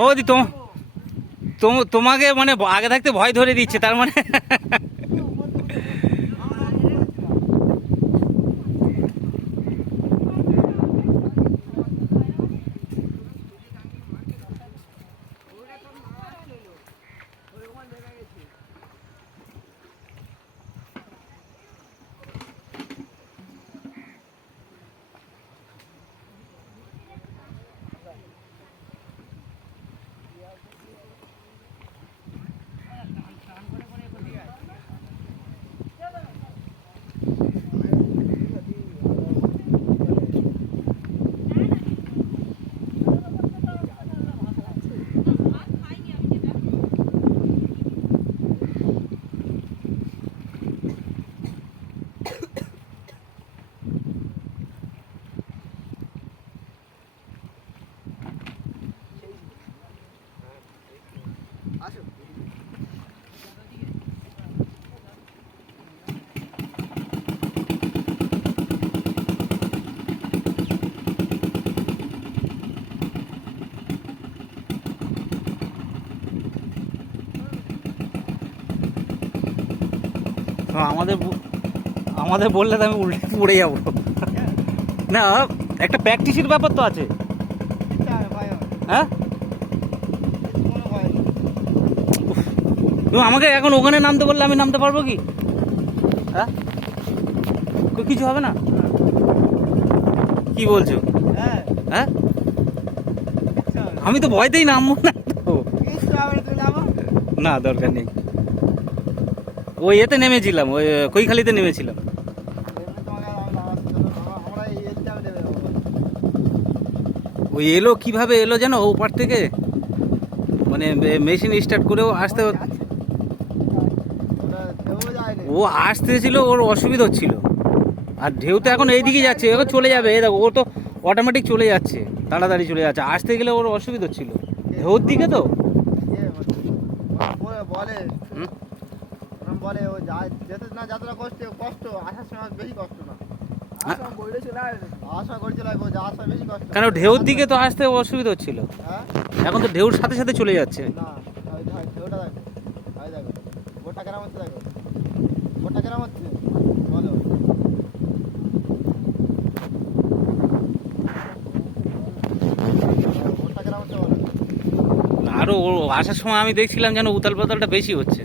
ও দি তোমাকে মানে আগে থাকতে ভয় ধরে দিচ্ছে তার মানে। আমাদের আমাদের বললে তো আমি উল্টে পড়ে যাবো না। একটা প্র্যাকটিসের ব্যাপার তো আছে। হ্যাঁ তুমি আমাকে এখন ওখানে নামতে বললে আমি নামতে পারবো কি? হ্যাঁ কিছু হবে না? কি বলছো? হ্যাঁ আমি তো ভয়তেই নামবো না তো। না দরকার নেই। ওই এতে নেমেছিলাম, ওই কৈখালিতে নেমেছিলাম। ওই এলো কিভাবে এলো জানো ও পার থেকে, মানে মেশিন স্টার্ট করেও আসতে ও আসতেছিল, ওর অসুবিধা হচ্ছিল। আর ঢেউ তো এখন এইদিকে যাচ্ছে, এখন চলে যাবে। এই দেখো ও তো অটোমেটিক চলে যাচ্ছে, তাড়াতাড়ি চলে যাচ্ছে। আসতে গেলে ওর অসুবিধা হচ্ছিল ঢেউর দিকে তো। বলে ও যায় যেতে না, যাত্রা করতে কষ্ট, আসার সময় বেশি কষ্ট না। আশা করছিল আসা বেশি কষ্ট, কেন ঢেউর দিকে তো আসতে অসুবিধা হচ্ছিল। হ্যাঁ এখন তো ঢেউর সাথে সাথে চলে যাচ্ছে। না ঢেউটা দেখো, ভাই দেখো গোটা কেরাম হচ্ছে, দেখো গোটা কেরাম হচ্ছে বলো। গোটা কেরাম হচ্ছে বলো। আরো আসার সময় আমি দেখছিলাম যেন উতাল পাতালটা বেশি হচ্ছে।